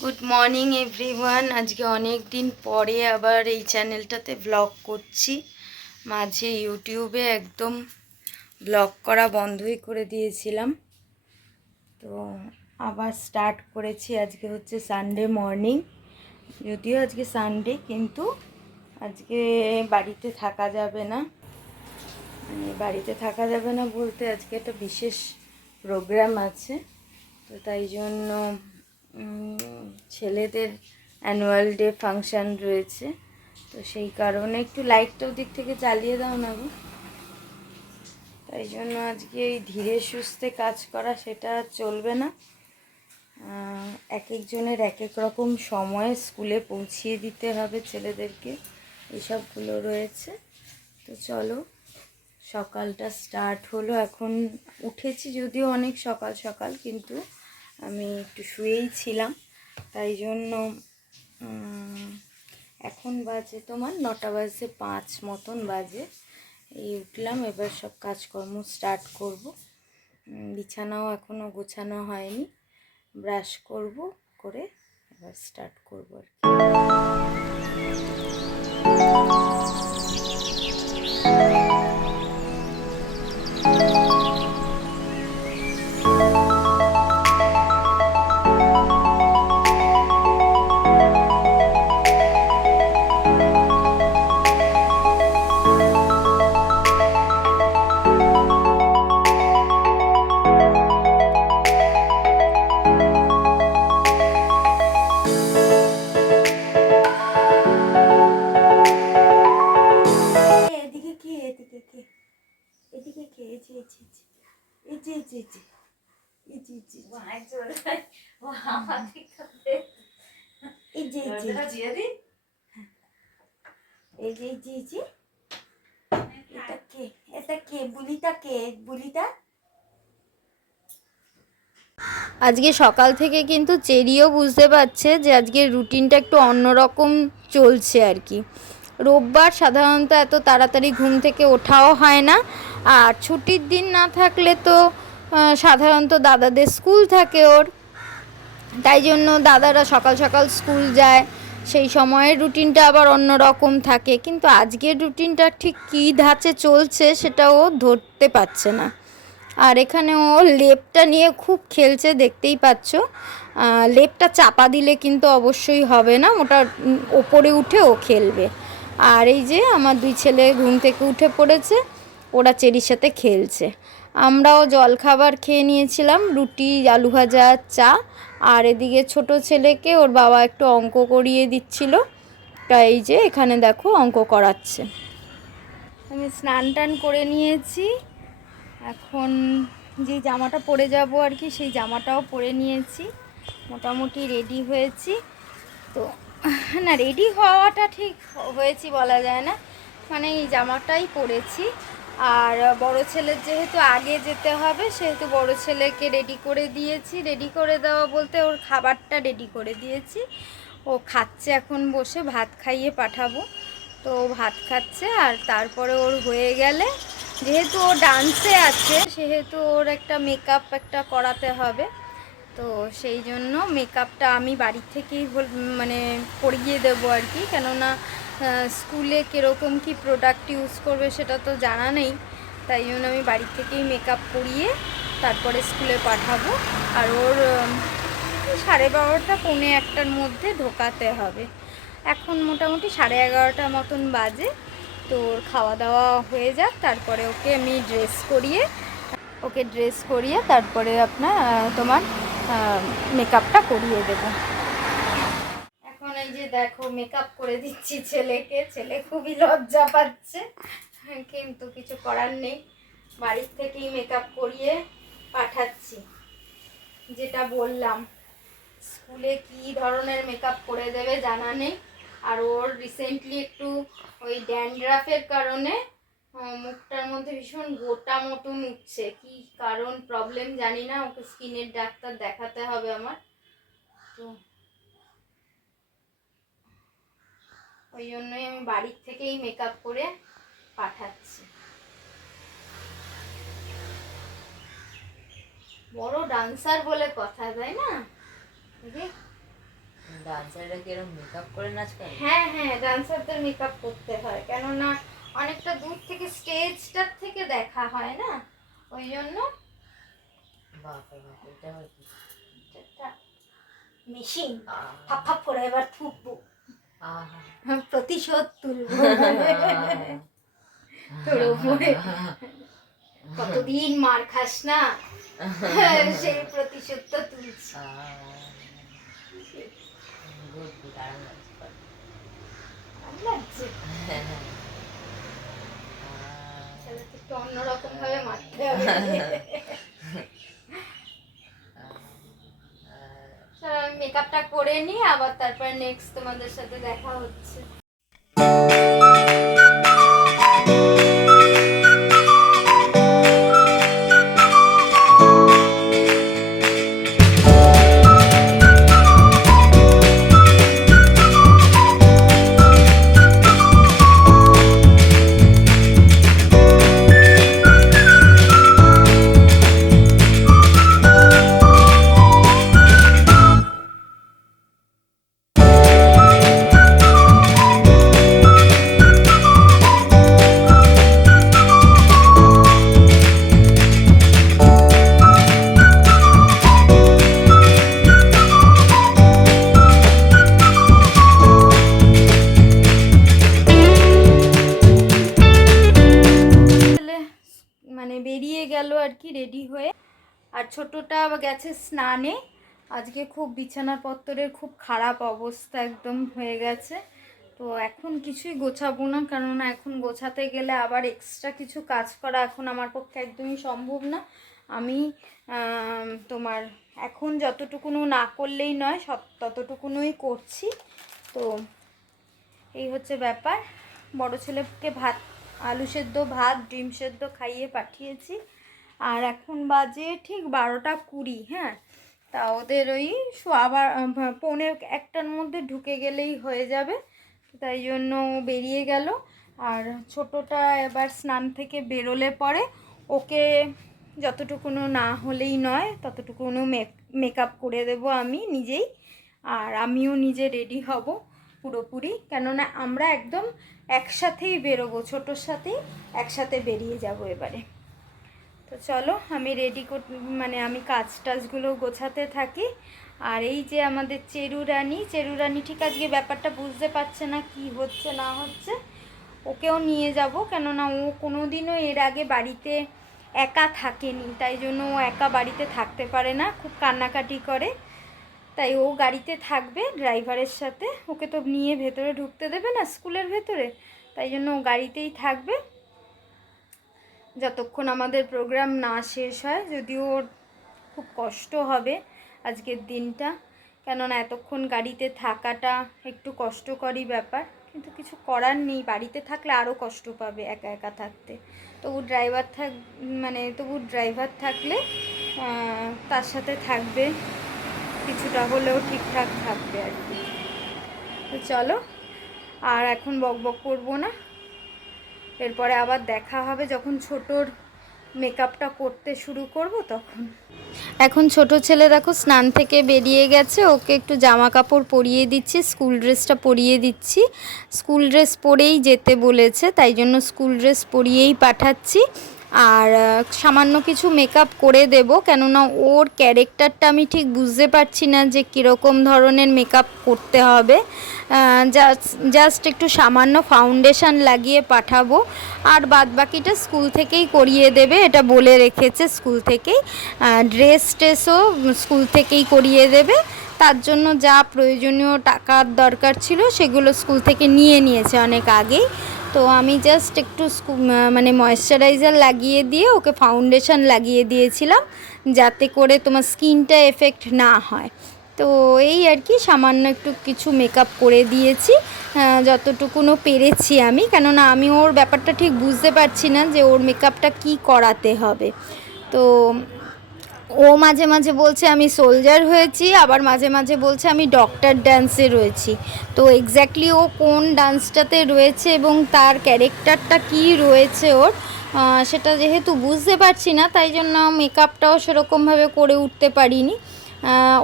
Good morning everyone. আজকে অনেক দিন পরে আবার এই চ্যানেলটাতে ব্লগ করছি। মাঝে ইউটিউবে একদম ব্লগ করা বন্ধই করে দিয়েছিলাম, তো আবার স্টার্ট করেছি। আজকে হচ্ছে সানডে মর্নিং, যদিও আজকে সানডে, কিন্তু আজকে বাড়িতে থাকা যাবে না। বাড়িতে থাকা যাবে না বলতে আজকে একটা বিশেষ প্রোগ্রাম আছে, তো তাই জন্য ছেলেদের অ্যানুয়াল ডে ফাংশান রয়েছে, তো সেই কারণে একটু লাইটটা ওদিক থেকে চালিয়ে দাও না গো। তাই জন্য আজকে এই ধীরে সুস্থে কাজ করা সেটা চলবে না। এক একজনের এক এক রকম সময়ে স্কুলে পৌঁছিয়ে দিতে হবে ছেলেদেরকে, এসবগুলো রয়েছে। তো চলো, সকালটা স্টার্ট হলো। এখন উঠেছি যদিও অনেক সকাল সকাল, কিন্তু আমি একটু শুয়েই ছিলাম, তাই জন্য এখন বাজে তোমার 9:05 মতন বাজে। এই উঠলাম, এবার সব কাজকর্ম স্টার্ট করব। বিছানাও এখনও গোছানো হয়নি, ব্রাশ করব, করে এবার স্টার্ট করব আর আজকে সকাল থেকে কিন্তু চেরিও বুঝতে পারছে যে আজকে রুটিনটা একটু অন্যরকম চলছে আর কি। রোববার সাধারণত এত তাড়াতাড়ি ঘুম থেকে ওঠাও হয় না, আর ছুটির দিন না থাকলে তো সাধারণত দাদাদের স্কুল থাকে ওর, তাই জন্য দাদারা সকাল সকাল স্কুল যায়, সেই সময়ের রুটিনটা আবার অন্য রকম থাকে। কিন্তু আজকের রুটিনটা ঠিক কী ধাঁচে চলছে সেটা ও ধরতে পারছে না। আর এখানে ও লেপটা নিয়ে খুব খেলছে, দেখতেই পাচ্ছ। লেপটা চাপা দিলে কিন্তু অবশ্যই হবে না, ওটা ওপরে উঠে ও খেলবে। আর এই যে আমার দুই ছেলে ঘুম থেকে উঠে পড়েছে, ওরা চেরির সাথে খেলছে। আমরাও জলখাবার খেয়ে নিয়েছিলাম, রুটি, আলু ভাজা, চা। আর এদিকে ছোট ছেলেকে ওর বাবা একটু অঙ্ক করিয়ে দিচ্ছিল, তাই এই যে এখানে দেখো অঙ্ক করাচ্ছে। আমি স্নান টান করে নিয়েছি, এখন যে জামাটা পরে যাব আর কি, সেই জামাটাও পরে নিয়েছি, মোটামুটি রেডি হয়েছি। তো না, রেডি হওয়াটা ঠিক হয়েছি বলা যায় না, মানে এই জামাটাই পরেছি। আর বড় ছেলের যেহেতু আগে যেতে হবে, সেহেতু বড় ছেলেকে রেডি করে দিয়েছি। রেডি করে দেওয়া বলতে ওর খাবারটা রেডি করে দিয়েছি, ও খাচ্ছে এখন বসে, ভাত খাইয়ে পাঠাবো। তো ভাত খাচ্ছে, আর তারপরে ওর হয়ে গেলে, যেহেতু ও ডান্সে আছে সেহেতু ওর একটা মেকআপ একটা করাতে হবে, তো সেই জন্য মেকআপটা আমি বাড়ি থেকেই মানে করিয়ে দেবো আর কি। কেননা স্কুলে কীরকম কি প্রোডাক্ট ইউজ করবে সেটা তো জানা নেই, তাই জন্য আমি বাড়ি থেকেই মেকআপ করিয়ে তারপরে স্কুলে পাঠাবো। আর ওর 12:30 পৌনে 1টার মধ্যে ঢোকাতে হবে। এখন মোটামুটি 11:30 মতন বাজে। তো ওর খাওয়া দাওয়া হয়ে যাক, তারপরে ওকে আমি ড্রেস করিয়ে তারপরে তোমার মেকআপটা করিয়ে দেব। এখন এই যে দেখো মেকআপ করে দিচ্ছি ছেলেকে, ছেলে খুবই লজ্জা পাচ্ছে, কিন্তু কিছু করার নেই, বাড়ির থেকেই মেকআপ করিয়ে পাঠাচ্ছি। যেটা বললাম, স্কুলে কি ধরনের মেকআপ করে দেবে জানা নেই। আর ওর রিসেন্টলি একটু ওই ড্যান্ড্রাফের কারণে মুখটার মধ্যে ভীষণ গোটা মতন উঠছে, কি কারণ প্রবলেম জানি না, ওকে স্কিনের ডাক্তার দেখাতে হবে আমার। তো ওই জন্যই আমি বাড়ির থেকেই মেকআপ করে পাঠাচ্ছি। বড় ডান্সার বলে কথা, তাই না? ডান্সাররা কি এরকম মেকআপ করে নাচ করে? হ্যাঁ হ্যাঁ, ডান্সারদের মেকআপ করতে হয়, কেননা অনেকটা দূর থেকে স্টেজটার থেকে দেখা হয় না, ওই জন্য। বাপরে বাপ, এটা আবার কি? মেশিন ফাপ ফাপ করে এবার থুকবো, আহা প্রতিশোধ তুলবো তোর উপরে, কতদিন মার খাস না, সেই প্রতিশোধটা তুলছি। গুড গুড, আরাম লাগছে। লাগছে একটু অন্যরকম ভাবে মারতে হবে। মেকআপটা করে নিই, আবার তারপর নেক্সট তোমাদের সাথে দেখা হচ্ছে। বেরিয়ে গেল আর কি রেডি হয়ে, আর ছোটটা গেছে স্নানে। আজকে খুব বিছানার পত্তরের খুব খারাপ অবস্থা একদম হয়ে গেছে, তো এখন কিছুই গোছাবো না, কেননা এখন গোছাতে গেলে আবার এক্সট্রা কিছু কাজ করা এখন আমার পক্ষে একদমই সম্ভব না। আমি তোমার এখন যতটুকুনো না করলেই নয়, সব ততটুকুনোই করছি। তো এই হচ্ছে ব্যাপার। বড় ছেলেকে ভাত, আলু সেদ্ধ ভাত, ডিম সেদ্ধ খাইয়ে পাঠিয়েছি, আর এখন বাজে ঠিক 12:20। হ্যাঁ, তা ওদের ওই আবার 1:45-1টার মধ্যে ঢুকে গেলেই হয়ে যাবে, তাই জন্য বেরিয়ে গেল। আর ছোটটা এবার স্নান থেকে বেরোলে পরে ওকে যতটুকুনো না হলেই নয় ততটুকুনো মেকআপ করে দেব আমি নিজেই, আর আমিও নিজে রেডি হব পুরোপুরি, কেননা আমরা একদম একসাথেই বেরোবো, ছোটোর সাথেই একসাথে বেরিয়ে যাব এবারে। তো চলো আমি রেডি মানে আমি কাজ টাজগুলো গোছাতে থাকি। আর এই যে আমাদের চেরু রানী ঠিক আজকে ব্যাপারটা বুঝতে পারছে না কি হচ্ছে না হচ্ছে, ওকেও নিয়ে যাব, কেননা ও কোনো দিনও এর আগে বাড়িতে একা থাকেনি, তাই জন্য ও একা বাড়িতে থাকতে পারে না, খুব কান্নাকাটি করে, তাই ও গাড়িতে থাকবে ড্রাইভারের সাথে, ওকে তো নিয়ে ভেতরে ঢুকতে দেবে না স্কুলের ভেতরে, তাই জন্য ও গাড়িতেই থাকবে যতক্ষণ আমাদের প্রোগ্রাম না শেষ হয়। যদিও ওর খুব কষ্ট হবে আজকের দিনটা, কেননা এতক্ষণ গাড়িতে থাকাটা একটু কষ্টকরই ব্যাপার, কিন্তু কিছু করার নেই, বাড়িতে থাকলে আরও কষ্ট পাবে একা একা থাকতে। তবু ড্রাইভার থাকলে তার সাথে থাকবে, কিছুটা হলেও ঠিকঠাক থাকবে আর কি। তো চলো, আর এখন বকবক করবো না, এরপরে আবার দেখা হবে যখন ছোটোর মেকআপটা করতে শুরু করব তখন। এখন ছোট ছেলে দেখো স্নান থেকে বেরিয়ে গেছে, ওকে একটু জামা কাপড় পরিয়ে দিচ্ছি, স্কুল ড্রেসটা পরিয়ে দিচ্ছি, স্কুল ড্রেস পরেই যেতে বলেছে, তাই জন্য স্কুল ড্রেস পরিয়েই পাঠাচ্ছি। আর সামান্য কিছু মেকআপ করে দেব, কেননা ওর ক্যারেক্টারটা আমি ঠিক বুঝতে পারছি না যে কীরকম ধরনের মেকআপ করতে হবে। জাস্ট একটু সামান্য ফাউন্ডেশন লাগিয়ে পাঠাবো, আর বাদবাকিটা স্কুল থেকেই করিয়ে দেবে, এটা বলে রেখেছে স্কুল থেকেই। ড্রেসও স্কুল থেকেই করিয়ে দেবে, তার জন্য যা প্রয়োজনীয় টাকার দরকার ছিল সেগুলো স্কুল থেকে নিয়ে নিয়েছে অনেক আগেই। তো আমি জাস্ট একটু ময়েশ্চারাইজার লাগিয়ে দিয়ে ওকে ফাউন্ডেশন লাগিয়ে দিয়েছিলাম, যাতে করে তোমার স্কিনটা এফেক্ট না হয়। তো এই আর কি, সামান্য একটু কিছু মেকআপ করে দিয়েছি যতটুকুনো পেরেছি আমি, কেননা আমি ওর ব্যাপারটা ঠিক বুঝতে পারছি না যে ওর মেকআপটা কি করাতে হবে। তো ও মাঝে মাঝে বলছে আমি সোলজার হয়েছি, আবার মাঝে মাঝে বলছে আমি ডক্টর ডান্সে রয়েছি। তো এক্স্যাক্টলি ও কোন ডান্সটাতে রয়েছে এবং তার ক্যারেক্টারটা কি রয়েছে ওর, সেটা যেহেতু বুঝতে পারছি না, তাই জন্য মেকআপটাও সেরকমভাবে করে উঠতে পারিনি।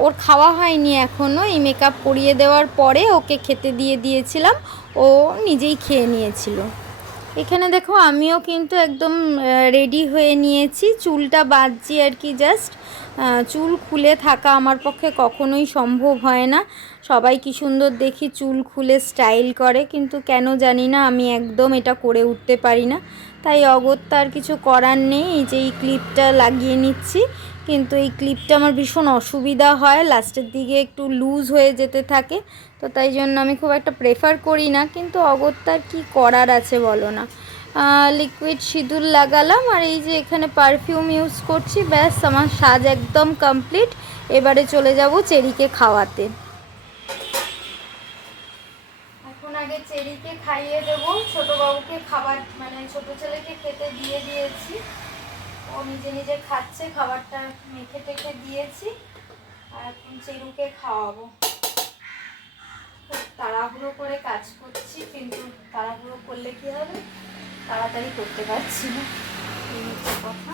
ওর খাওয়া হয়নি এখনও। এই মেকআপ করিয়ে দেওয়ার পরে ওকে খেতে দিয়েছিলাম, ও নিজেই খেয়ে নিয়েছিল। এখানে দেখো আমিও কিন্তু একদম রেডি হয়ে নিয়েছি, চুলটা বাঁধছি আর কি জাস্ট। চুল খুলে থাকা আমার পক্ষে কখনোই সম্ভব হয় না। সবাই কি সুন্দর দেখি চুল খুলে স্টাইল করে, কিন্তু কেন জানি না আমি একদম এটা করে উঠতে পারি না। তাই অগত্যা আর কিছু করার নেই, এই যে এই ক্লিপটা লাগিয়ে নিচ্ছি। কিন্তু এই ক্লিপটা আমার ভীষণ অসুবিধা হয়, লাস্টের দিকে একটু লুজ হয়ে যেতে থাকে, তো তাই জন্য আমি খুব একটা প্রেফার করি না। কিন্তু অগত্যার কি করার আছে বলো না। লিকুইড সিঁদুর লাগালাম, আর এই যে এখানে পারফিউম ইউজ করছি, ব্যাস আমার সাজ একদম কমপ্লিট। এবারে চলে যাব চেরিকে খাওয়াতে। এখন আগে চেরিকে খাইয়ে দেবো। ছোটো বাবুকে খাবার মানে ছোটো ছেলেকে খেতে দিয়ে দিয়েছি, ও নিজে নিজে খাচ্ছে, খাবারটা মেখে টেখে দিয়েছি। আর এখন চেরুকে খাওয়াবো। খুব তাড়াহুড়ো করে কাজ করছি, কিন্তু তাড়াহুড়ো করলে কি হবে, তাড়াতাড়ি করতে পারছি না, এই হচ্ছে কথা।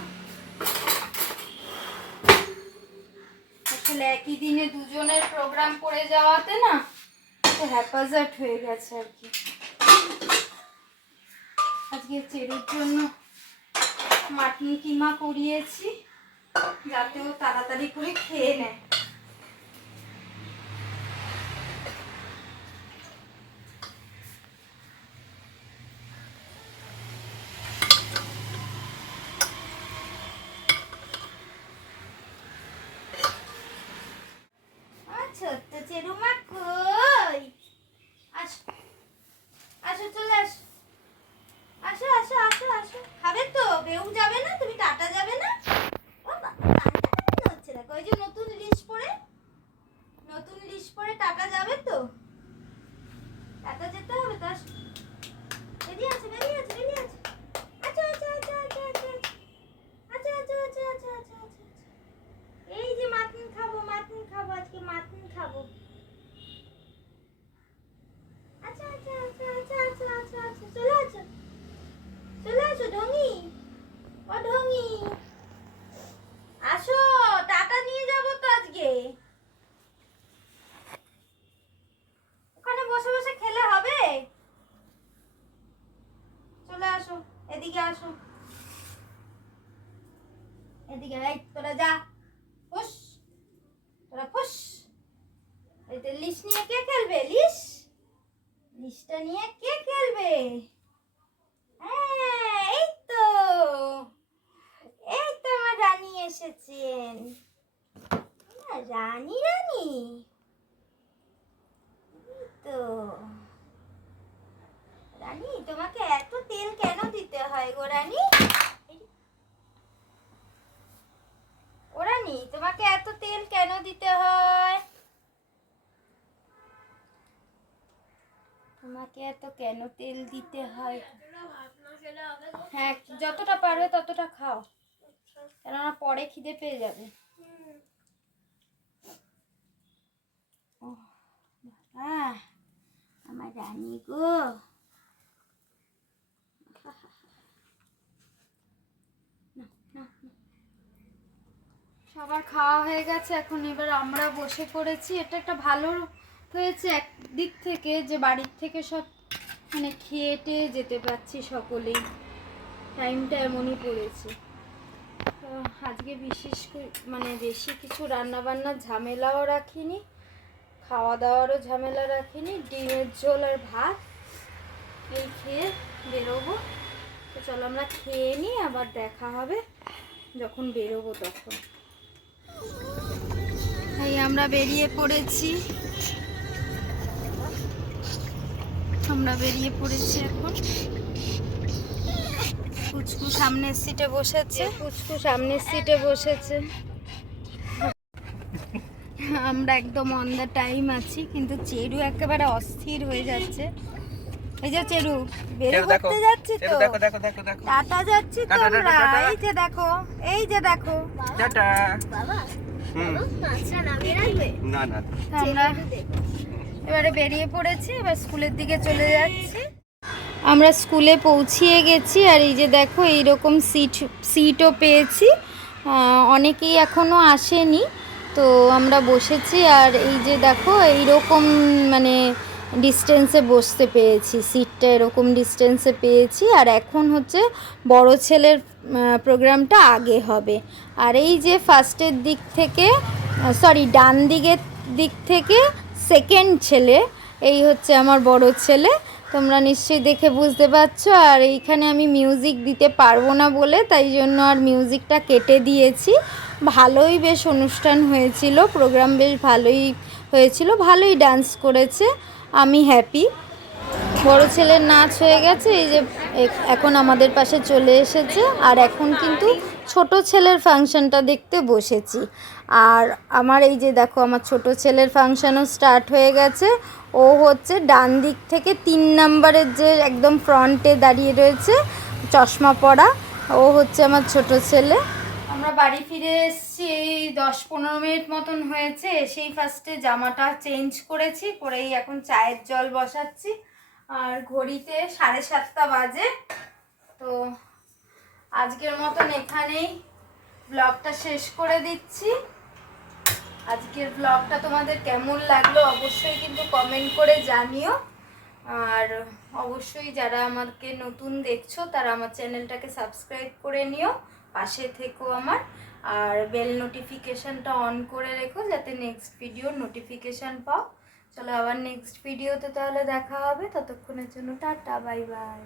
আসলে একই দিনে দুজনের প্রোগ্রাম করে যাওয়াতে না হ্যাপাজার্ট হয়ে গেছে আর কি। আজকে চেরুর জন্য মাটন কিমা করিয়েছি, যাতে ও তাড়াতাড়ি করে খেয়ে নেয়। ছোট্ট চেরুমা কই, আসো আসো, চলে আসো, আসো আসো আসো আসো। খাবে তো? বেউ যাবে না? তুমি টাটা যাবে না? ও বাবা, কান্না হচ্ছে দেখো। ওই যে নতুন লিস্ট পরে টাটা যাবে তো? টাটা যেতে হবে তো। আসো, বেরিয়ে আছে। আচ্ছা আচ্ছা আচ্ছা আচ্ছা আচ্ছা আচ্ছা আচ্ছা আচ্ছা আচ্ছা আচ্ছা আচ্ছা। এই যে মাটন খাবো আজকে, মাটন খাবো। আচ্ছা আচ্ছা আচ্ছা আচ্ছা আচ্ছা আচ্ছা আচ্ছা, চলে আসো ঢঙ্গি, ও ঢঙ্গি আসো, টাটা নিয়ে যাবো তো আজকে। ওখানে বসে বসে খেলে হবে? চলে আসো, এদিকে আসো, এদিকে। এই তোরা যা, ফুস, তোরা ফুস। এই লিস্ট নিয়ে কে খেলবে? লিস্টটা নিয়ে কে খেলবে? হ্যাঁ, এই তো আমার রানী এসেছেন। রানী তো রানী, তোমাকে এত তেল কেন দিতে হয় গো রানী? ও রানী, তোমাকে এত তেল কেন দিতে হয়? তোমাকে এত কেন তেল দিতে হয়? হ্যাঁ, যতটা পারবে ততটা খাও, কেননা পরে খিদে পেয়ে যাবে। আমার রানী গো। সবার খাওয়া হয়ে গেছে, এখন এবার আমরা বসে পড়েছি। এটা একটা ভালো হয়েছে একদিক থেকে, যে বাড়ির থেকে সব মানে খেয়ে টেয়ে যেতে পারছি সকলেই। টাইমটা এমনই পড়েছে। তো আজকে বিশেষ মানে বেশি কিছু রান্নাবান্নার ঝামেলাও রাখিনি, খাওয়া দাওয়ারও ঝামেলা রাখিনি। ডিমের ঝোল আর ভাত এই খেয়ে বেরোবো। তো চলো আমরা খেয়ে নিই, আবার দেখা হবে যখন বেরোবো তখন। এই আমরা বেরিয়ে পড়েছি, এখন। পুচকু সামনের সিটে বসেছে। আমরা একদম অন দ্য টাইম আছি, কিন্তু চেরু একেবারে অস্থির হয়ে যাচ্ছে। এই যে চেরু, বের করতে যাচ্ছি তো, টাটা যাচ্ছি তো আমরা। এই যে দেখো টাটা। আমরা এবারে বেরিয়ে পড়েছি, এবার স্কুলের দিকে চলে যাচ্ছি। আমরা স্কুলে পৌঁছিয়ে গেছি, আর এই যে দেখো এইরকম সিটও পেয়েছি। অনেকেই এখনও আসেনি, তো আমরা বসেছি, আর এই যে দেখো এইরকম মানে ডিস্টেন্সে বসতে পেয়েছি, সিটটা এরকম ডিস্টেন্সে পেয়েছি। আর এখন হচ্ছে বড় ছেলের প্রোগ্রামটা আগে হবে। আর এই যে ফার্স্টের দিক থেকে সরি ডান দিক থেকে সেকেন্ড ছেলে, এই হচ্ছে আমার বড় ছেলে। তোমরা নিশ্চয়ই দেখে বুঝতে পারছো। আর এইখানে আমি মিউজিক দিতে পারবো না বলে তাই জন্য আর মিউজিকটা কেটে দিয়েছি। ভালোই বেশ অনুষ্ঠান হয়েছিল, প্রোগ্রাম বেশ ভালোই হয়েছিল, ভালোই ডান্স করেছে, আমি হ্যাপি। বড় ছেলের নাচ হয়ে গেছে, এই যে এখন আমাদের পাশে চলে এসেছে। আর এখন কিন্তু ছোট ছেলের ফাংশনটা দেখতে বসেছি। আর আমার এই যে দেখো আমার ছোট ছেলের ফাংশনও স্টার্ট হয়ে গেছে। ও হচ্ছে ডান দিক থেকে 3 নাম্বারের যে একদম ফ্রন্টে দাঁড়িয়ে রয়েছে চশমা পরা, ও হচ্ছে আমার ছোট ছেলে। আমরা বাড়ি ফিরে এসেছি, এই 10-15 মিনিট মতন হয়েছে। এসেই ফার্স্টে জামাটা চেঞ্জ করেছি, করেই এখন চায়ের জল বসাচ্ছি। আর ঘড়িতে 7:30 বাজে। তো আজকের মতন এখানেই ব্লগটা শেষ করে দিচ্ছি। আজকের ব্লগটা তোমাদের কেমন লাগলো অবশ্যই কিন্তু কমেন্ট করে জানিও। আর অবশ্যই যারা আমাকে নতুন দেখছো তারা আমার চ্যানেলটাকে সাবস্ক্রাইব করে নিও, পাশে থেকো আমার। আর বেল নোটিফিকেশানটা অন করে রেখো যাতে নেক্সট ভিডিওর নোটিফিকেশান পাও। চলো আবার নেক্সট ভিডিওতে তাহলে দেখা হবে, ততক্ষণের জন্য টাটা, বাই বাই।